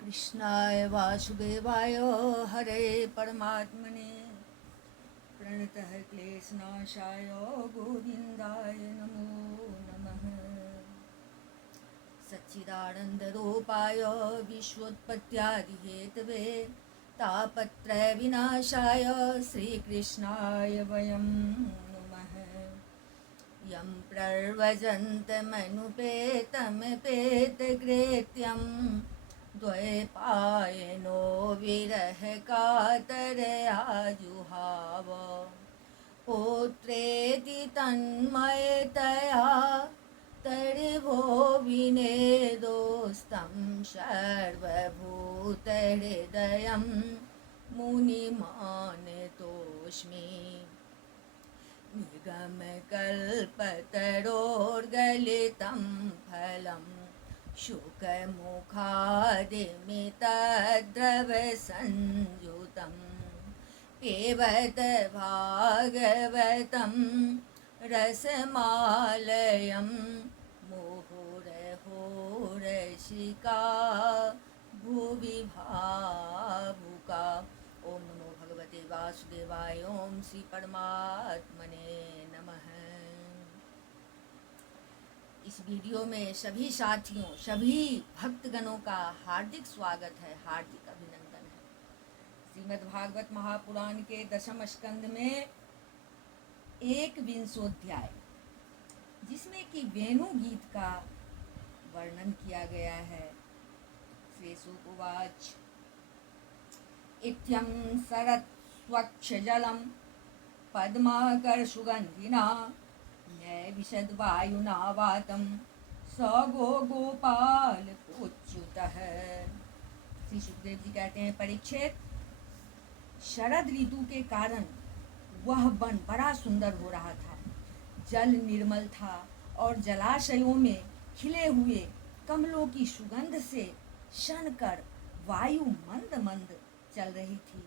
कृष्णाय वासुदेवाय हरे परमात्मने प्रणतः क्लेशनाशाय गोविन्दाय नमो नमः। सच्चिदानन्दरूपाय विश्वोत्पत्त्यादिहेतवे तापत्रयविनाशाय श्रीकृष्णाय वयं नुमः। यं प्रव्रजन्तमनुपेतमपेतकृत्यं द्वैपायनो विरहकातरया जुहाव पुत्रेति तन्मयतया तर्वो विनेदोस्तं सर्वभूतहृदयं मुनिमानतोऽस्मि। निगमकल्पतरोर्गलितं फलं शुकमुखादिमितद्रवसंयुतं पिबत भागवतं रसमालयं मुहुरहो रसिका भुवि भावुका। ओम नमो भगवते वासुदेवाय। ओम श्री परमात्मने नमः। इस वीडियो में सभी साथियों, सभी भक्तगणों का हार्दिक स्वागत है, हार्दिक अभिनंदन है। श्रीमद् भागवत महापुराण के दशम स्कंद में 21वां जिसमें कि वेणु गीत का वर्णन किया गया है। श्री सुकुवाच इत्यं सरस्वच्छजलं पद्माकरसुगन्धिना न्यैविशद्वायुना वातं स गोपालकोच्युतः। श्री सुखदेव जी कहते हैं, परीक्षित, शरद ऋतु के कारण वह वन बड़ा सुंदर हो रहा था। जल निर्मल था और जलाशयों में खिले हुए कमलों की सुगंध से सनकर वायु मंद मंद चल रही थी।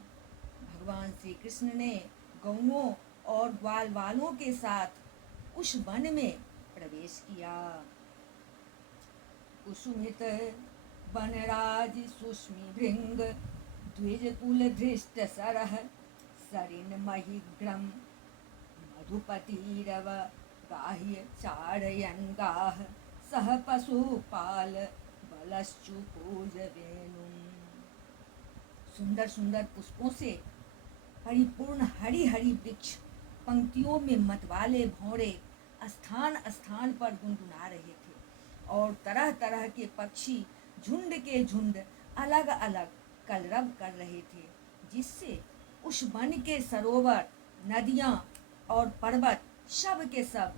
भगवान श्री कृष्ण ने गौओं और ग्वाल वालों के साथ उस वन में प्रवेश किया। कुसुमित वनराज सुस्मि भृंग द्विज कुल धृष्ट सरह सरिन महिग्रम मधुपतिरव गाह्य चारयन गाह सह पशुपाल बलश्चुपूज वेणु। सुंदर सुंदर पुष्पों से परिपूर्ण हरी हरी वृक्ष पंक्तियों में मतवाले भौरे स्थान स्थान पर गुनगुना रहे थे और तरह तरह के पक्षी झुंड के झुंड अलग अलग कलरव कर रहे थे, जिससे उस वन के सरोवर, नदियां और पर्वत सब के सब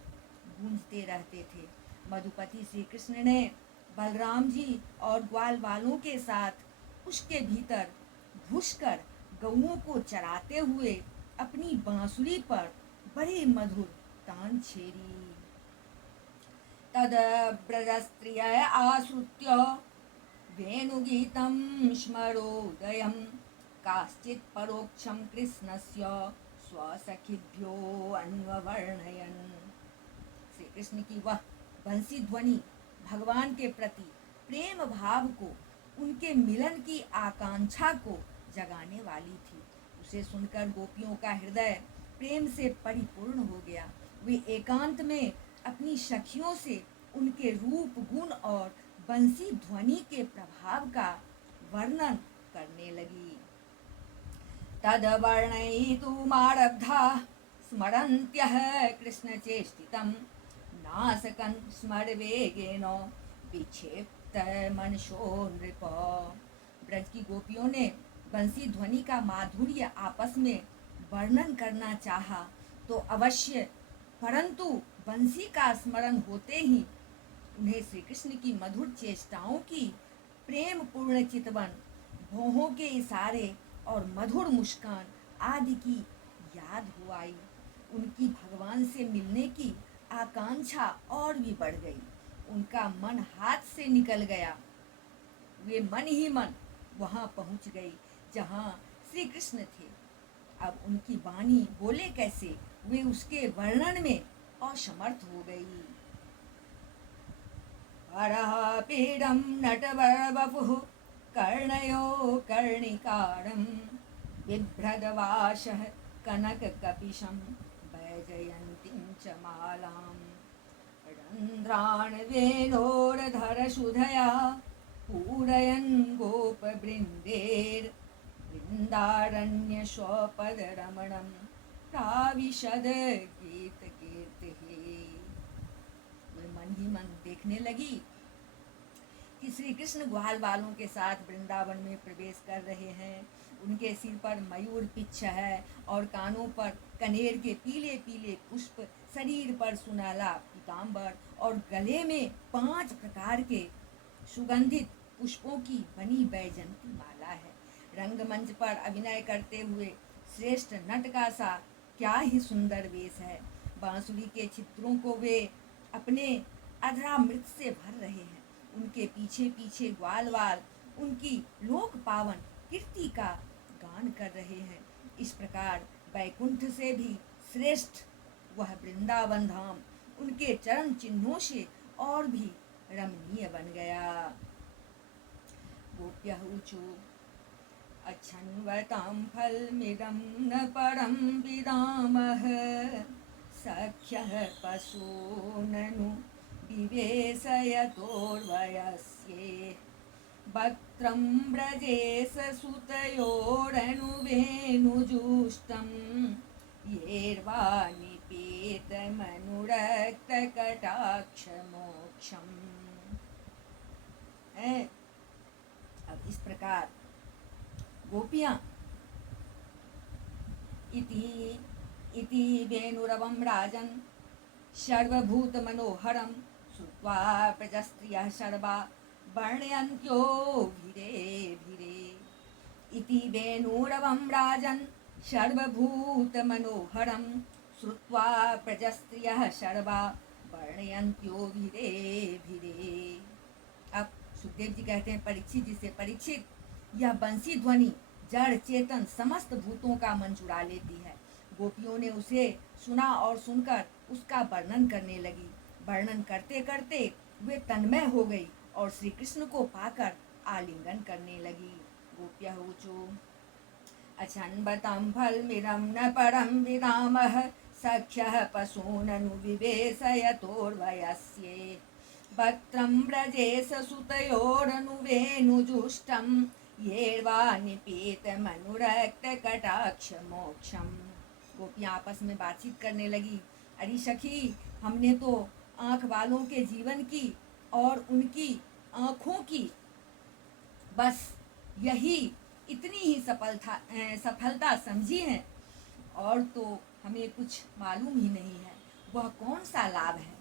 गूंजते रहते थे। मधुपति श्री कृष्ण ने बलराम जी और ग्वाल वालों के साथ उसके भीतर घुसकर गौओं को चराते हुए अपनी बांसुरी पर बड़ी मधुर तान छेड़ी। तद ब्रजस्त्रिय आश्रुत्य वेणुगीतं स्मरोदयं काश्चित् परोक्षं कृष्णस्य स्वसखिभ्यो अन्ववर्णयन्। श्री कृष्ण की वह बंसी ध्वनि भगवान के प्रति प्रेम भाव को, उनके मिलन की आकांक्षा को जगाने वाली थी। उसे सुनकर गोपियों का हृदय प्रेम से परिपूर्ण हो गया। वे एकांत में अपनी सखियों से उनके रूप, गुण और बंसी ध्वनि के प्रभाव का वर्णन करने लगी। तद वर्णयितुमारब्धा स्मरन्त्यः कृष्ण चेष्टितं नासकं स्मरवेगेन विक्षेप्त मनसो नृप। ब्रज की गोपियों ने बंसी ध्वनि का माधुर्य आपस में वर्णन करना चाहा तो अवश्य, परंतु बंसी का स्मरण होते ही उन्हें श्री कृष्ण की मधुर चेष्टाओं की, प्रेम पूर्ण चितवन, भौहों के इशारे और मधुर मुस्कान आदि की याद हो आई। उनकी भगवान से मिलने की आकांक्षा और भी बढ़ गई। उनका मन हाथ से निकल गया। वे मन ही मन वहां पहुंच गई जहां श्री कृष्ण थे। अब उनकी वाणी बोले कैसे, वे उसके वर्णन में असमर्थ हो गई। हरः पीडं नटवरवपुः कर्णयो कर्णिकारं बिभ्रदवाशः कनककपिशं वैजयन्तीं च मालाम् रन्ध्रान् वेणोरधरसुधया पूरयन् गोपवृन्देर्वृन्दारण्यस्वपदरमणं प्राविशद गीतकीर्तिः। वे मन ही मन देखने लगी कि श्री कृष्ण ग्वाल बालों के साथ वृंदावन में प्रवेश कर रहे हैं। उनके सिर पर मयूर पिच्छ है और कानों पर कनेर के पीले पीले पुष्प, शरीर पर सुनहला पीताम्बर और गले में 5 प्रकार के सुगंधित पुष्पों की बनी बैजंती माला है। रंगमंच पर अभिनय करते हुए श्रेष्ठ नट का सा क्या ही सुंदर वेश है। बांसुरी के छिद्रों को वे अपने अधरामृत से भर रहे हैं। उनके पीछे पीछे ग्वाल बाल उनकी लोक पावन कीर्ति का गान कर रहे हैं। इस प्रकार वैकुंठ से भी श्रेष्ठ वह वृंदावन धाम उनके चरण चिन्हों से और भी रमणीय बन गया। गोप्यः ऊचु अच्छन्वतां फलमिदं न परं विदामः सख्यः पशूननु विवेशयतोर्वयस्ये वक्त्रं व्रजेश सुतयोरनुवेणुजुष्टं येर्वा निपेतमनुरक्तकटाक्षमोक्षम्। अब इस प्रकार गोपियां इति वेणुरवं राजन् सर्वभूत मनोहरं श्रुत्वा प्रजस्त्रियः सर्वा वर्णयन्त्यो भिरे भिरे। इति वेणुरवं राजन् सर्वभूत मनोहरं श्रुत्वा प्रजस्त्रियः सर्वा वर्णयन्त्यो भिरे भिरे। अब सुखदेव जी कहते हैं परीक्षित जी से, परीक्षित यह बंसी ध्वनि जड़ चेतन समस्त भूतों का मन चुरा लेती है। गोपियों ने उसे सुना और सुनकर उसका वर्णन करने लगी। वर्णन करते करते वे तन्मय हो गई और श्री कृष्ण को पाकर आलिंगन करने लगी। गोप्यः ऊचु अच्छन्वतां फलमिदं न परं विदामः सख्यः पशूननु विवेशयतोर्वयस्ये वक्त्रं व्रजेश सुतयोरनुवेणुजुष्टं येर्वा निपेतमनुरक्तकटाक्षमोक्षम्। गोपियाँ आपस में बातचीत करने लगी। अरे सखी, हमने तो आँख वालों के जीवन की और उनकी आँखों की बस यही इतनी ही सफलता समझी है, और तो हमें कुछ मालूम ही नहीं है वह कौन सा लाभ है।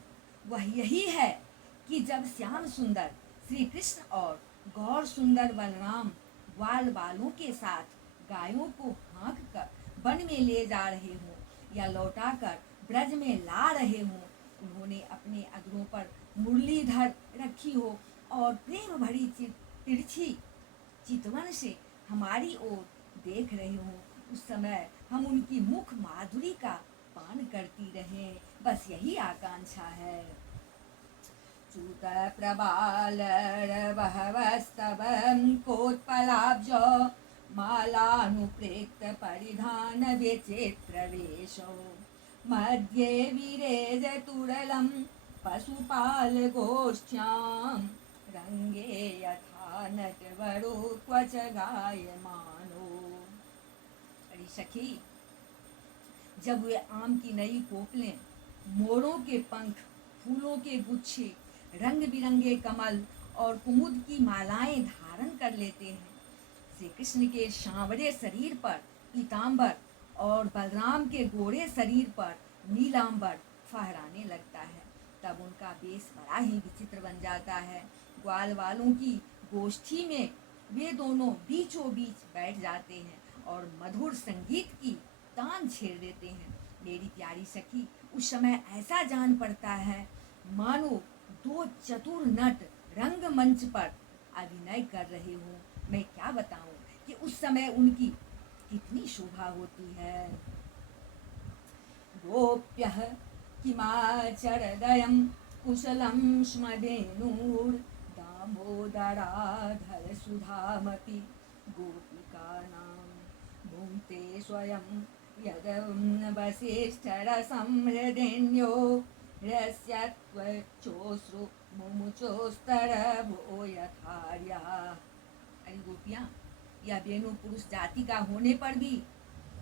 वह यही है कि जब श्याम सुंदर श्री कृष्ण और गौर सुंदर बलराम ग्वाल बालों के साथ गायों को हाँक कर वन में ले जा रहे हों या लौटाकर ब्रज में ला रहे हों, उन्होंने अपने अधरों पर मुरलीधर रखी हो और प्रेम भरी तिरछी चितवन से हमारी ओर देख रहे हों, उस समय हम उनकी मुख माधुरी का पान करती रहें, बस यही आकांक्षा है। च्युत प्रबालरवहवस्तव कोत्पलाब्ज मालानुप्रेक्त परिधान विचित्र वेशो मध्ये विरेजतुरलं पशुपाल गोष्ठ्यां रंगे यथा नटवरो क्वच गायमानो। अरे सखी, जब वे आम की नई कोपलें, मोरों के पंख, फूलों के गुच्छे, रंग बिरंगे कमल और कुमुद की मालाएं धारण कर लेते हैं, श्री कृष्ण के सांवरे शरीर पर पीताम्बर और बलराम के गोरे शरीर पर नीलांबर फहराने लगता है, तब उनका वेश बड़ा ही विचित्र बन जाता है। ग्वाल वालों की गोष्ठी में वे दोनों बीचों बीच बैठ जाते हैं और मधुर संगीत की तान छेड़ देते हैं। मेरी प्यारी सखी, उस समय ऐसा जान पड़ता है मानो 2 चतुर नट रंगमंच पर अभिनय कर रहे हों। मैं क्या बताऊं कि उस समय उनकी कितनी शोभा होती है। गोप्यः किमाचरदयं कुशलं स्म दामोदराधर सुधामपि गोपिकानां भुङ्क्ते स्वयं यदं वसिष्ठरसं हृदिन्यो रस्यत्वचोश्रु मुमुचोस्तरभो यथार्या। अरे गोपियाँ, यह बेनु पुरुष जाति का होने पर भी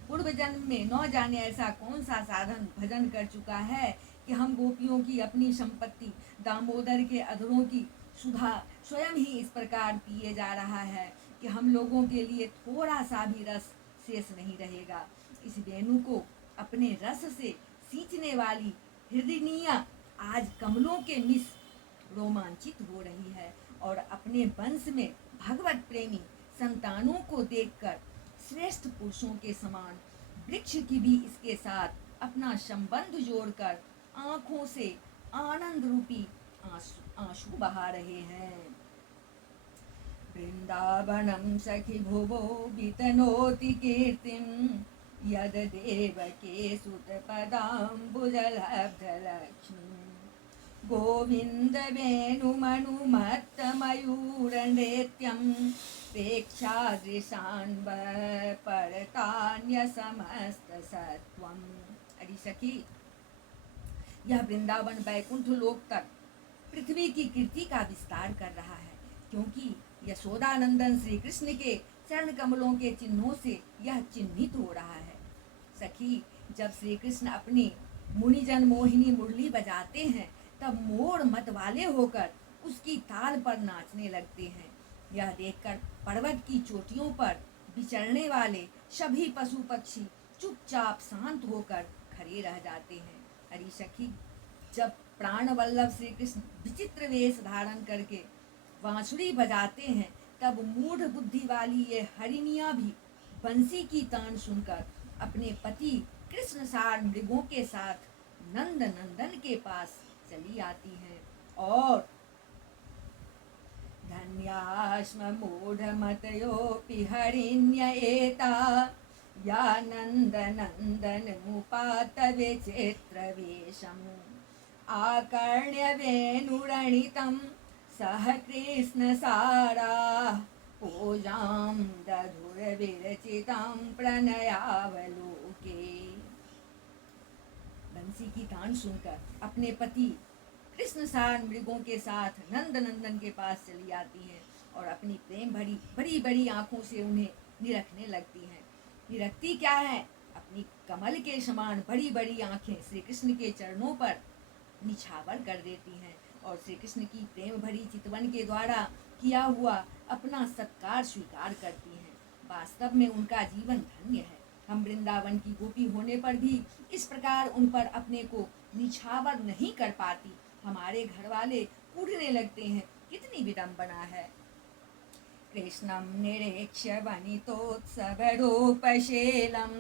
पूर्व जन्म में न जाने ऐसा कौन सा साधन भजन कर चुका है कि हम गोपियों की अपनी संपत्ति दामोदर के अधरों की सुधा स्वयं ही इस प्रकार पिए जा रहा है कि हम लोगों के लिए थोड़ा सा भी रस शेष नहीं रहेगा। इस वेणु को अपने रस से सींचने वाली हृदयनिया आज कमलों के मिस रोमांचित हो रही है और अपने वंश में भगवत प्रेमी संतानों को देखकर श्रेष्ठ पुरुषों के समान वृक्ष की भी इसके साथ अपना संबंध जोड़कर आंखों से आनंद रूपी आंसू बहा रहे हैं। वृंदावनम सखी भुवो वितनोति कीर्तिम यद देवके सुत पदाम्बुजलब्धलक्ष्मी गोविंद वेणुमनुमत्त मयूरनृत्यं प्रेक्षादृशान् परतान्य समस्त सत्वम्। अरे सखी, यह वृंदावन वैकुंठ लोक तक पृथ्वी की कीर्ति का विस्तार कर रहा है, क्योंकि यशोदानंदन श्री कृष्ण के चरण कमलों के चिन्हों से यह चिन्हित हो रहा है। सखी, जब श्री कृष्ण अपनी मुनिजन मोहिनी मुरली बजाते हैं तब मोर मत वाले होकर उसकी ताल पर नाचने लगते हैं। यह देखकर पर्वत की चोटियों पर विचरने वाले सभी पशु पक्षी चुपचाप शांत होकर खड़े रह जाते हैं। अरे सखी, जब प्राण वल्लभ श्री कृष्ण विचित्र वेश धारण करके बांसुरी बजाते हैं तब मूढ़ बुद्धि वाली ये हरिणियां भी बंसी की तान सुनकर अपने पति कृष्ण सार मृगों के साथ नंद नंदन के पास चली आती हैं और धन्यास्म मूढ़मतयोऽपि हरिण्य एता या नंद नंदन मुपात विचित्र वेशम् आकर्ण्य वेणुरणितं सह कृष्ण सारा पूजां दधुर्विरचितां प्रणयावलोके। बंसी की तान सुनकर अपने पति कृष्ण सार मृगों के साथ नंद नंदन के पास चली आती हैं और अपनी प्रेम भरी बड़ी बड़ी आंखों से उन्हें निरखने लगती हैं। निरखती क्या है, अपनी कमल के समान बड़ी बड़ी आंखें श्री कृष्ण के चरणों पर निछावर कर देती हैं और श्री कृष्ण की प्रेम भरी चितवन के द्वारा किया हुआ अपना सत्कार स्वीकार करती हैं। वास्तव में उनका जीवन धन्य है। हम वृंदावन की गोपी होने पर भी इस प्रकार उन पर अपने को निछावर नहीं कर पाती। हमारे घर वाले कूटने लगते हैं, कितनी विडंबना है। कृष्णं निरीक्ष्य वनितोत्सवरूपशीलं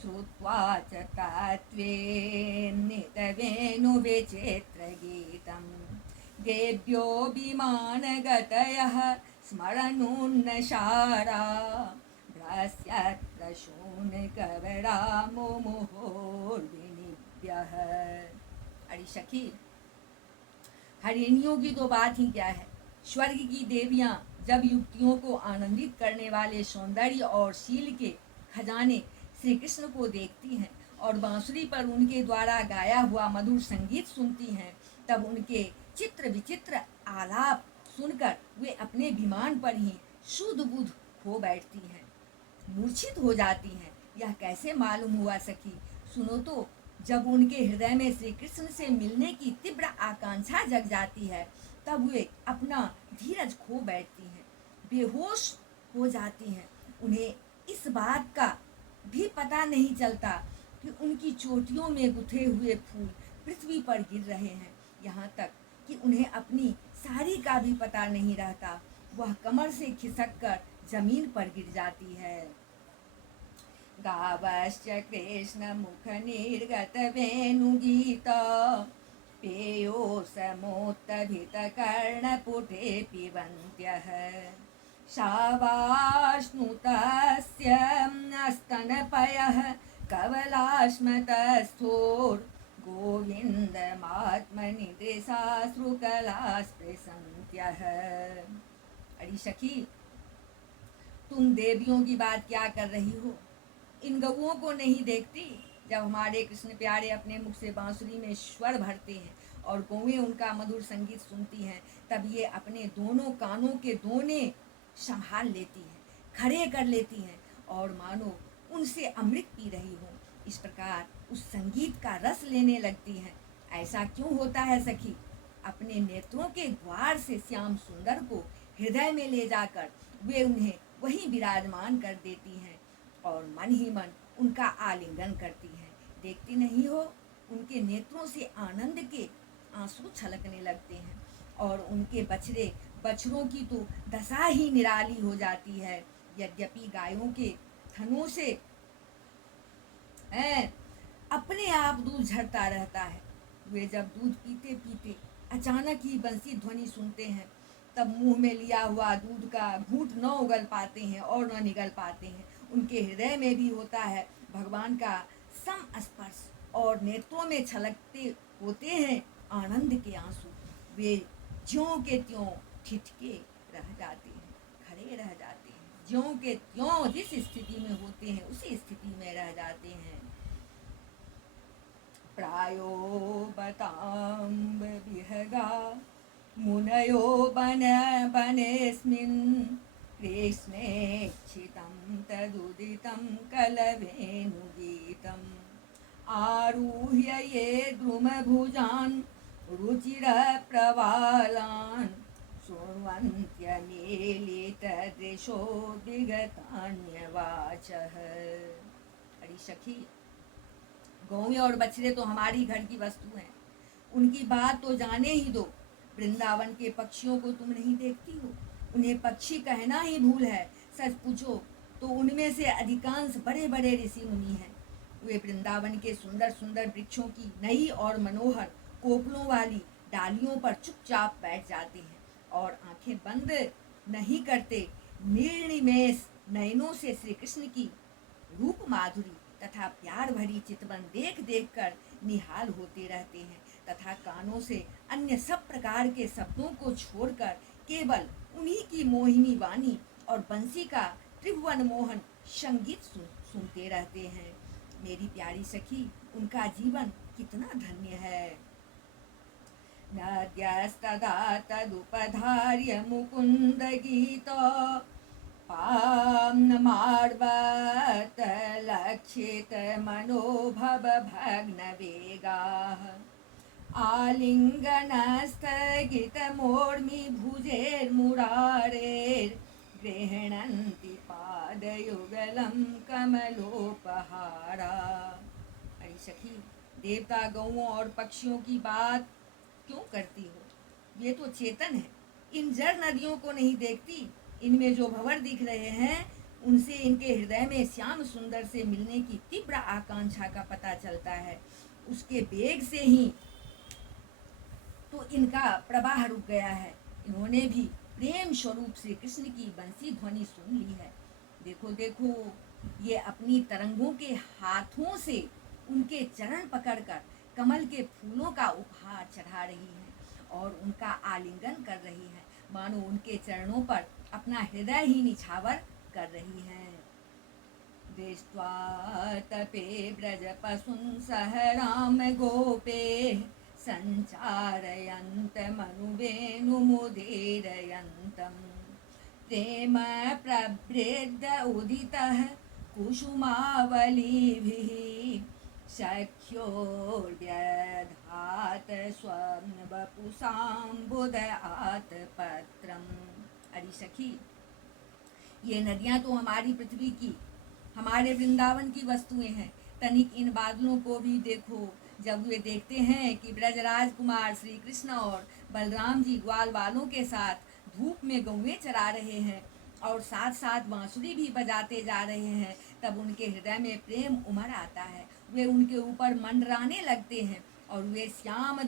श्रुत्वा च तात्वेन्नितवेणुविचित्रगीतं देव्योऽभिमानगतयः स्मरन्नुन्नशारा भ्रस्यत्र शूनकवरा मुमुहुर्विनिभ्यः। अरे सखी, हरिणियों की तो बात ही क्या है। स्वर्ग की देवियां जब युक्तियों को आनंदित करने वाले सौंदर्य और शील के खजाने श्री कृष्ण को देखती हैं और बांसुरी पर उनके द्वारा गाया हुआ मधुर संगीत सुनती हैं, तब उनके चित्र विचित्र आलाप सुनकर वे अपने विमान पर ही शुद्ध बुद्ध हो बैठती हैं, मूर्छित हो जाती हैं। यह कैसे मालूम हुआ सखी? सुनो तो, जब उनके हृदय में श्री कृष्ण से मिलने की तीव्र आकांक्षा जग जाती है तब वे अपना धीरज खो बैठती हैं, बेहोश हो जाती हैं। उन्हें इस बात का भी पता नहीं चलता कि उनकी चोटियों में गुथे हुए फूल पृथ्वी पर गिर रहे हैं। यहाँ तक कि उन्हें अपनी साड़ी का भी पता नहीं रहता। वह कमर से खिसक कर जमीन पर गिर जाती है। गावश्च कृष्ण मुख निर्गत वेणुगीत पेयो समोत्तभित कर्णपुटे पिबन्त्यः शावाश्नुतस्य स्तनपयः कवलाश्मतस्थोर्गोविन्दमात्मनिदृशाश्रुकलास्पृशन्ति। प्रत्यय। अरे सखी, तुम देवियों की बात क्या कर रही हो? इन गौओं को नहीं देखती? जब हमारे कृष्ण प्यारे अपने मुख से बांसुरी में स्वर भरते हैं और गौएं उनका मधुर संगीत सुनती हैं, तब ये अपने दोनों कानों के दोने संभाल लेती हैं, खड़े कर लेती हैं और मानो उनसे अमृत पी रही हो। इस प्रकार उस संगीत का रस लेने लगती हैं। ऐसा क्यों होता है सखी? अपने नेत्रों के द्वार से श्याम सुंदर को हृदय में ले जाकर वे उन्हें वहीं विराजमान कर देती हैं और मन ही मन उनका आलिंगन करती हैं। देखती नहीं हो, उनके नेत्रों से आनंद के आंसू छलकने लगते हैं और उनके बछड़े बछड़ों की तो दशा ही निराली हो जाती है। यद्यपि गायों के थनों से अपने आप दूध झरता रहता है, वे जब दूध पीते पीते अचानक ही बंसी ध्वनि सुनते हैं, तब मुंह में लिया हुआ दूध का घूंट न उगल पाते हैं और न निगल पाते हैं। उनके हृदय में भी होता है भगवान का स्पर्श और नेत्रों में छलकते होते हैं आनंद के आंसू। वे ज्यों के त्यों ठिठके रह जाते हैं, खड़े रह जाते हैं, ज्यों के त्यों जिस स्थिति में होते हैं उसी स्थिति में रह जाते हैं। प्रायो बताम्ब विहगा मुनयो बनेस्मिन् कृष्णेक्षितं तदुदितं कलवेणुगीतम् आरुह्य ये द्रुमभुजान् रुचिरप्रवालान् शृण्वन्त्यमीलितदृशो विगतान्यवाचः। अरे सखी, गौएं और बछड़े तो हमारी घर की वस्तु हैं, उनकी बात तो जाने ही दो। वृंदावन के पक्षियों को तुम नहीं देखती हो? उन्हें पक्षी कहना ही भूल है। सच पूछो तो उनमें से अधिकांश बड़े बड़े ऋषि मुनि हैं। वे वृंदावन के सुंदर सुंदर वृक्षों की नई और मनोहर कोपलों वाली डालियों पर चुपचाप बैठ जाते हैं और आंखें बंद नहीं करते निर्निमेष नयनों से श्री कृष्ण की रूप माधुरी तथा प्यार भरी चितवन देख देख कर निहाल होते रहते हैं तथा कानों से अन्य सब प्रकार के शब्दों को छोड़कर केवल उन्हीं की मोहिनी वाणी और बंसी का त्रिभुवन मोहन संगीत सुनते रहते हैं। मेरी प्यारी सखी, उनका जीवन कितना धन्य है। नद्यस्तदा तदुपधार्य मुकुंद गीत पाम्नमार्वत लक्षित मनोभव भग्न वेगाः आलिंगनस्थगितमूर्मि भुजेर्मुरारेर्गृह्णन्ति पादयुगलं कमलोपहारा। अरे सखी, देवता गौओं और पक्षियों की बात क्यों करती हो? ये तो चेतन है, इन जड़ नदियों को नहीं देखती? इनमें जो भंवर दिख रहे हैं उनसे इनके हृदय में श्याम सुंदर से मिलने की तीव्र आकांक्षा का पता चलता है। उसके वेग से ही तो इनका प्रवाह रुक गया है। इन्होंने भी प्रेम स्वरूप श्री कृष्ण की बंसी ध्वनि सुन ली है। देखो देखो, ये अपनी तरंगों के हाथों से उनके चरण पकड़कर कमल के फूलों का उपहार चढ़ा रही हैं और उनका आलिंगन कर रही हैं, मानो उनके चरणों पर अपना हृदय ही निछावर कर रही हैं। दृष्ट्वा तपे ब्रजपशुं सह राम गोपे सञ्चारयन्तमनुवेणुमुदीरयन्तं प्रेम प्रवृद्ध उदितः कुसुमावलीभिः सख्योर्व्यधात स्वप्नवपुषाम्बुदआत पत्रम्। अरे सखी, ये नदियाँ तो हमारी पृथ्वी की, हमारे वृंदावन की वस्तुएं हैं। तनिक इन बादलों को भी देखो। जब वे देखते हैं कि ब्रजराज कुमार श्री कृष्ण और बलराम जी ग्वाल वालों के साथ धूप में गौएं चरा रहे हैं और साथ साथ बांसुरी भी बजाते जा रहे हैं, तब उनके हृदय में प्रेम उमड़ आता है। वे उनके ऊपर मंडराने लगते हैं और वे श्याम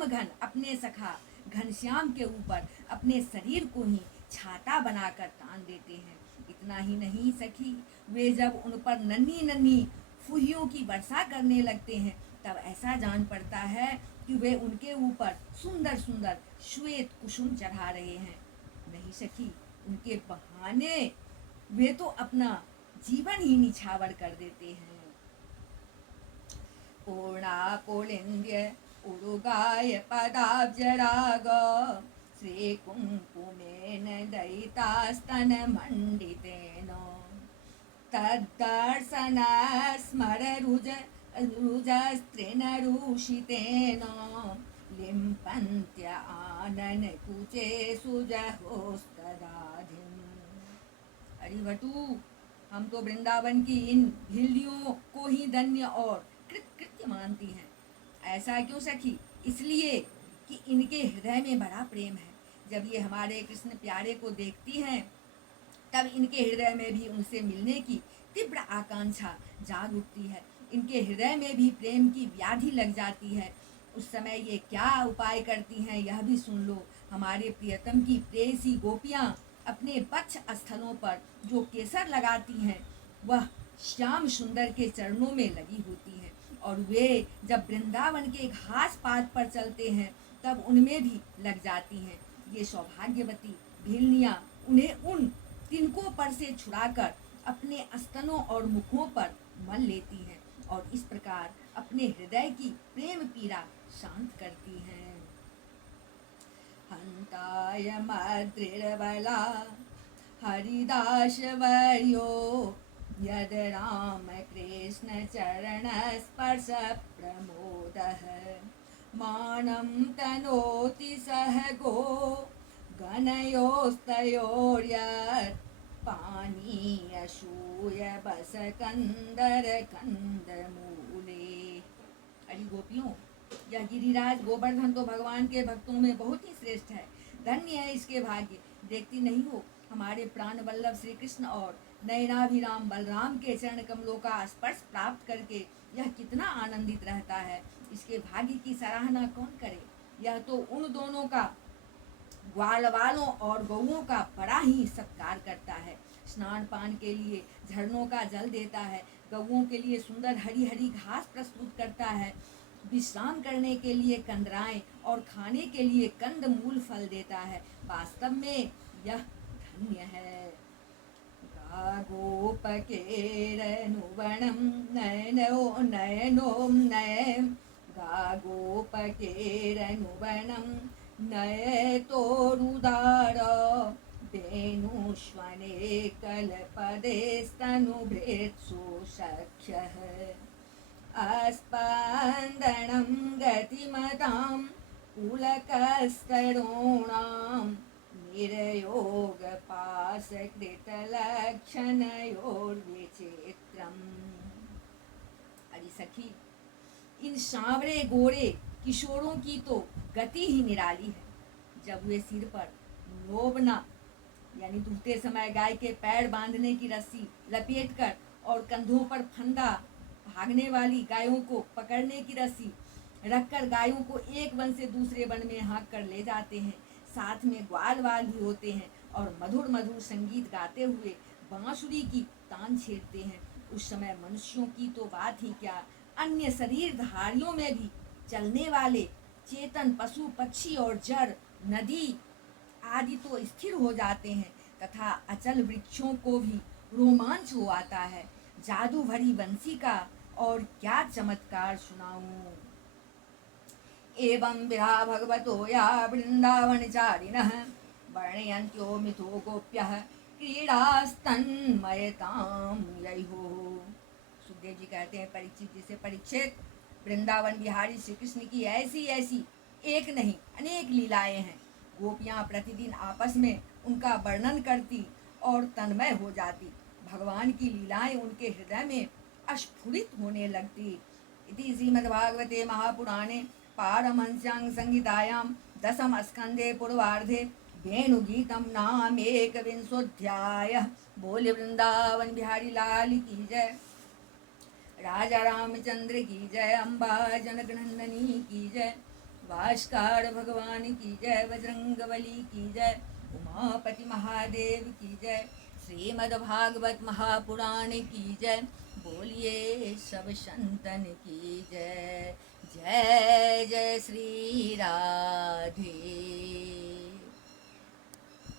घन अपने सखा घनश्याम के ऊपर अपने शरीर को ही छाता बनाकर तान देते हैं। इतना ही नहीं सखी, वे जब उन पर नन्ही नन्ही फुहियों की वर्षा करने लगते हैं, तब ऐसा जान पड़ता है कि वे उनके ऊपर सुंदर सुंदर श्वेत कुसुम चढ़ा रहे हैं। नहीं सखी, उनके बहाने वे तो अपना जीवन ही निछावर कर देते हैं। पूर्णा पुलिंद्य उरुगाय पदाब्जराग श्रीकुङ्कुमेन दयितास्तनमण्डितेन तद्दर्शनस्मररुजस्त्रिनरूषितेन लिम्पन्त्य आननकुचे सुजहोस्तदाधिम्। अरे वटू, हम तो वृंदावन की इन भिल्लियों को ही धन्य और कृत्य मानती हैं। ऐसा क्यों सखी? इसलिए कि इनके हृदय में बड़ा प्रेम है। जब ये हमारे कृष्ण प्यारे को देखती हैं, तब इनके हृदय में भी उनसे मिलने की तीव्र आकांक्षा जाग उठती है। इनके हृदय में भी प्रेम की व्याधि लग जाती है। उस समय ये क्या उपाय करती हैं, यह भी सुन लो। हमारे प्रियतम की प्रेयसी गोपियाँ अपने वक्ष स्थलों पर जो केसर लगाती हैं, वह श्याम सुंदर के चरणों में लगी होती हैं। और वे जब वृंदावन के घास पात पर चलते हैं, तब उनमें भी लग जाती हैं। ये सौभाग्यवती भिलनियाँ उन्हें उन तिनकों पर से छुड़ाकर अपने स्तनों और मुखों पर मल लेती हैं और इस प्रकार अपने हृदय की प्रेम पीड़ा शांत करती हैं। हंताय मद्रिर्बला हरिदास वर्यो यद राम कृष्ण चरण स्पर्श प्रमोदः मानं तनोति सह गो गणयोस्तयोर्यत् पानीयशूय बस कंदर कंदमूले। अरे गोपियों, यह गिरिराज गोवर्धन तो भगवान के भक्तों में बहुत ही श्रेष्ठ है। धन्य है इसके भाग्य। देखती नहीं हो, हमारे प्राण वल्लभ श्री कृष्ण और नयनाभिराम बलराम के चरण कमलों का स्पर्श प्राप्त करके यह कितना आनंदित रहता है। इसके भाग्य की सराहना कौन करे। यह तो उन दोनों का, ग्वाल वालों और गौओं का बड़ा ही सत्कार करता है। स्नान पान के लिए झरनों का जल देता है, गौओं के लिए सुंदर हरी हरी घास प्रस्तुत करता है, विश्राम करने के लिए कंदराएं और खाने के लिए कंद मूल फल देता है। वास्तव में यह धन्य है। गागोपकेरनुवणं नयनो नयनो नयन गागोपकेरनुवणं नयतोरुदार वेणुष्वने कल्पदे स्तनुभृत्सु सख्यः अस्पन्दनं गतिमतां पुलकस्तरूणां निरयोगपाशकृतलक्षणयोर्विचित्रम्। अरे सखी, इन सांवरे गोरे किशोरों की तो गति ही निराली है। जब वे सिर पर लोबना यानी दुखते समय गाय के पैर बांधने की रस्सी लपेटकर और कंधों पर फंदा भागने वाली गायों को पकड़ने की रस्सी रखकर गायों को एक वन से दूसरे वन में हाँक कर ले जाते हैं। साथ में ग्वाल वाल भी होते हैं और मधुर मधुर संगीत गाते हुए बांसुरी की तान छेड़ते हैं। उस समय मनुष्यों की तो बात ही क्या, अन्य शरीरधारियों में भी चलने वाले चेतन पशु पक्षी और जड़ नदी आदि तो स्थिर हो जाते हैं तथा अचल वृक्षों को भी रोमांच हो आता है। जादू भरी बंसी का और क्या चमत्कार सुनाऊं। एवं विधा भगवतो या वृंदावनचारिणः वर्णयन्त्यो मिथो गोप्यः क्रीडास्तन्मयतां यैहो। सुखदेव जी कहते हैं परीक्षित जी से, परीक्षित, वृंदावन बिहारी श्री कृष्ण की ऐसी ऐसी एक नहीं अनेक लीलाएं हैं। गोपियां प्रतिदिन आपस में उनका वर्णन करती और तन्मय हो जाती। भगवान की लीलाएं उनके हृदय में अस्फुरित होने लगती। इति श्रीमद्भागवते महापुराणे पारमहंस्यां संहितायां दशम स्कंदे पूर्वार्धे वेणुगीतम नाम एकविंशोऽध्यायः। बोल वृंदावन बिहारी लाल की जय, राजा रामचंद्र की जय, अम्बा जनक नंदनी की जय, भास्कर भगवान की जय, बजरंगबली की जय, उमापति महादेव की जय, श्रीमद्भागवत महापुराण की जय। बोलिए सब संतन की जय। जय जय श्री राधे।